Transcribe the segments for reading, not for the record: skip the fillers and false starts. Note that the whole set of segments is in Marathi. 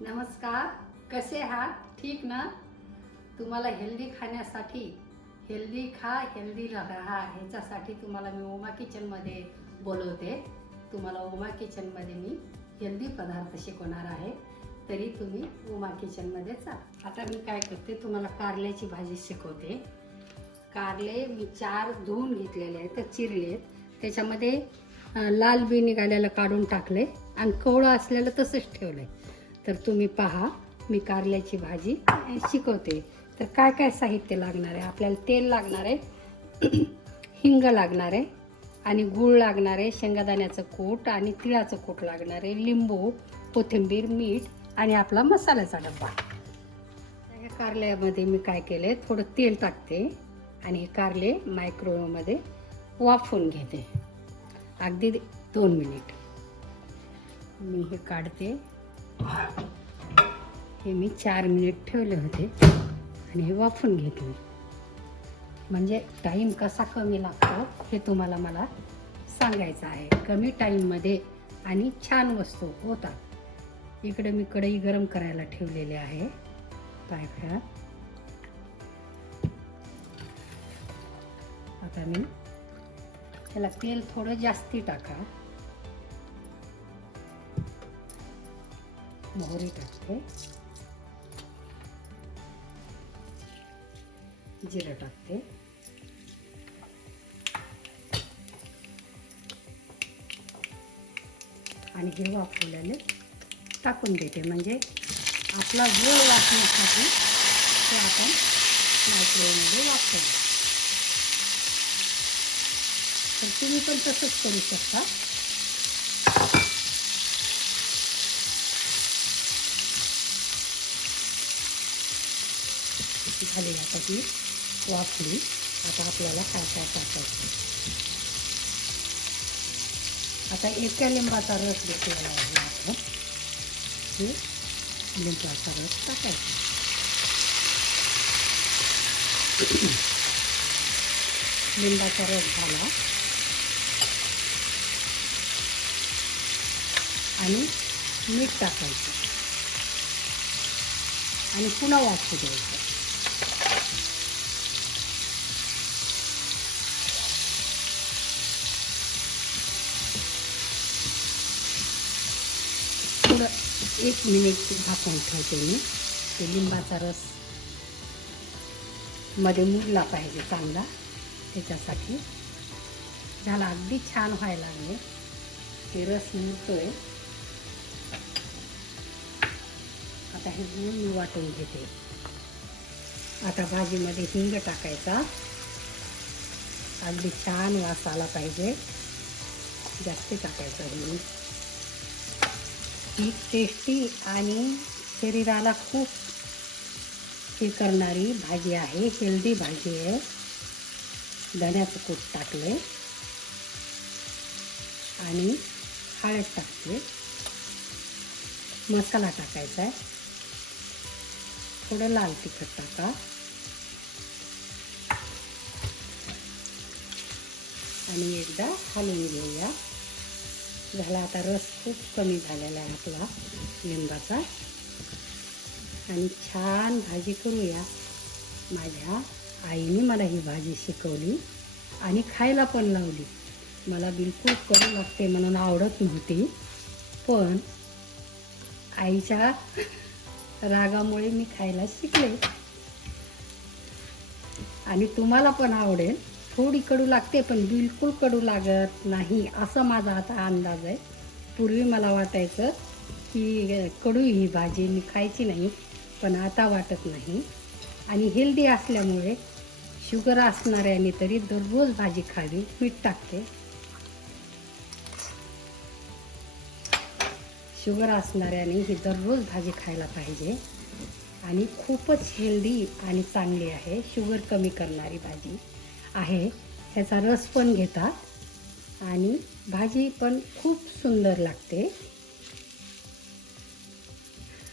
नमस्कार, कसे आहात? ठीक ना? तुम्हाला हेल्दी खाण्यासाठी हेल्दी खा, हेल्दी राहा ह्याच्यासाठी तुम्हाला मी उमा किचनमध्ये बोलवते. तुम्हाला उमा किचनमध्ये मी हेल्दी पदार्थ शिकवणार आहे. तरी तुम्ही उमा किचनमध्ये जा. आता मी काय करते, तुम्हाला कारल्याची भाजी शिकवते. कारले मी 4 धुवून घेतलेले आहेत, तर चिरलेत. त्याच्यामध्ये लाल बी निघालेलं काढून टाकले आणि कवळं असलेलं तसंच ठेवलं आहे. तर तुम्ही पहा, मी कारल्याची भाजी शिकवते. तर काय काय साहित्य लागणार आहे? आपल्याला तेल लागणार आहे, हिंग लागणार आहे आणि गूळ लागणार आहे, शेंगादाण्याचं कूट आणि तिळाचं कूट लागणार आहे, लिंबू, कोथिंबीर, मीठ आणि आपला मसाल्याचा डब्बा. ह्या कारल्यामध्ये मी काय केले, थोडं तेल टाकते आणि हे कारले मायक्रोवेव्हमध्ये वाफवून घेते अगदी 2 मिनिट. मी हे काढते. हे मी 4 मिनिट ठेवले होते आणि हे वाफवून घेतले. म्हणजे टाईम कसा कमी लागतो हे तुम्हाला मला सांगायचं आहे. कमी टाईममध्ये आणि छान वस्तू होतात. इकडे मी कढई गरम करायला ठेवलेली आहे. पायफ्या आता मी त्याला तेल थोडं जास्ती टाका. मोहरी टाकते, जिरं टाकते, आणि हे वाफवलेले टाकून देते. म्हणजे आपला गोळ वाफण्यासाठी ते आपण मायक्रोवेव्हमध्ये वाफवतो. तर तुम्ही पण तसंच करू शकता. झाली आता ती वाफली. आता आपल्याला काय काय टाकायचं. आता एका लिंबाचा रस घेतलेला आहे आपण. हे लिंबाचा रस टाकायचा. लिंबाचा रस झाला आणि मीठ टाकायचं आणि पुन्हा वाफू द्यायचं. थोडं 1 मिनिट झाकून ठेवते मी. ते लिंबाचा रस मध्ये मुरला पाहिजे चांगला, त्याच्यासाठी. झाला, अगदी छान व्हायला लागले. ते रस मुरतोय. आता हे गूळ मी वाटून घेते. आता भाजीमध्ये हिंग टाकायचा. अगदी छान वास आला पाहिजे, जास्ती टाकायचा हिंग. ही टेस्टी आणि शरीराला खूप हे करणारी भाजी आहे, हेल्दी भाजी आहे. धण्याचं कूट टाकले आणि हळद टाकते. मसाला टाकायचा आहे. थोडं लाल तिखट टाका आणि एकदा हलवून घेऊया. झाला, आता रस खूप कमी झालेला आहे आपला लिंबाचा. आणि छान भाजी करूया. माझ्या आईने मला ही भाजी शिकवली आणि खायला पण लावली. मला बिलकुल कडू लागते म्हणून आवडत नव्हती, पण आईच्या रागामुळे मी खायला शिकले. आणि तुम्हाला पण आवडेल. थोडी कडू लागते पण बिलकुल कडू लागत नाही असं माझा आता अंदाज आहे. पूर्वी मला वाटायचं की कडू ही भाजी मी खायची नाही, पण आता वाटत नाही. आणि हेल्दी असल्यामुळे शुगर असणाऱ्याने तरी दररोज भाजी खावी. मीठ टाकते. शुगर असणाऱ्याने ही दररोज भाजी खायला पाहिजे आणि खूपच हेल्दी आणि चांगली आहे. शुगर कमी करणारी भाजी आहे. ह्याचा रस पण घेतात आणि भाजी पण खूप सुंदर लागते.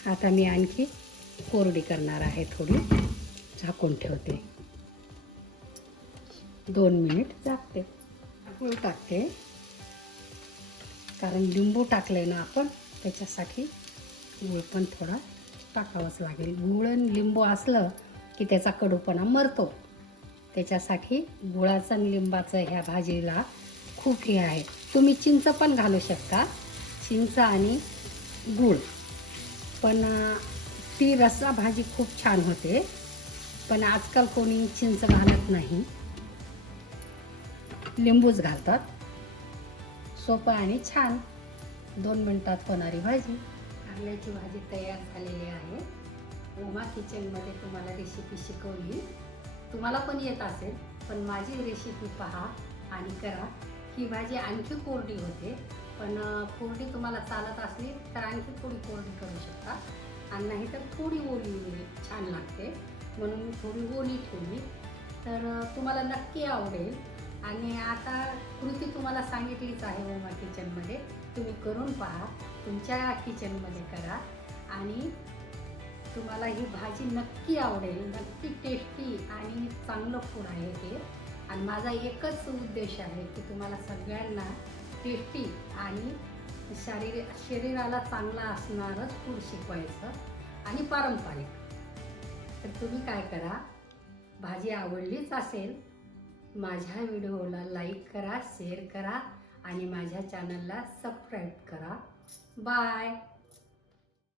आता मी आणखी कोरडी करणार आहे. थोडी झाकून ठेवते. 2 मिनिट झाकते. गूळ टाकते, कारण लिंबू टाकले ना आपण, त्याच्यासाठी गूळ पण थोडा टाकावाच लागेल. गूळ आणि लिंबू असलं की त्याचा कडूपणा मरतो. त्याच्यासाठी गुळाचं आणि लिंबाचं ह्या भाजीला खूप हे आहे. तुम्ही चिंच पण घालू शकता, चिंच आणि गूळ. पण ती रस्सा भाजी खूप छान होते. पण आजकाल कोणी चिंच घालत नाही, लिंबूच घालतात. सोपं आणि छान 2 मिनिटात होणारी भाजी. कारल्याची भाजी तयार झालेली आहे. उमा किचनमध्ये तुम्हाला रेसिपी शिकवली. तुम्हाला पण येत असेल, पण माझी रेसिपी पहा आणि करा. ही भाजी आणखी कोरडी होते, पण कोरडी तुम्हाला चालत असली तर आणखी थोडी कोरडी करू शकता, आणि नाही तर थोडी ओली छान लागते, म्हणून मी थोडी ओली ठेवली. तर तुम्हाला नक्की आवडेल. आणि आता कृती तुम्हाला सांगितलीच आहे उमा किचनमध्ये, तुम्ही करून पहा, तुमच्या किचनमध्ये करा आणि तुम्हाला ही भाजी नक्की आवडेल. नक्की टेस्टी आणि चांगलं फूड आहे हे. आणि माझा एकच उद्देश आहे की तुम्हाला सगळ्यांना टेस्टी आणि शरीराला चांगलं असणारं फूड शिकवायचं आणि पारंपरिक. तर तुम्ही काय करा, भाजी आवडलीच असेल, माझ्या व्हिडिओला लाईक करा, शेअर करा आणि माझ्या चॅनलला सबस्क्राईब करा. बाय.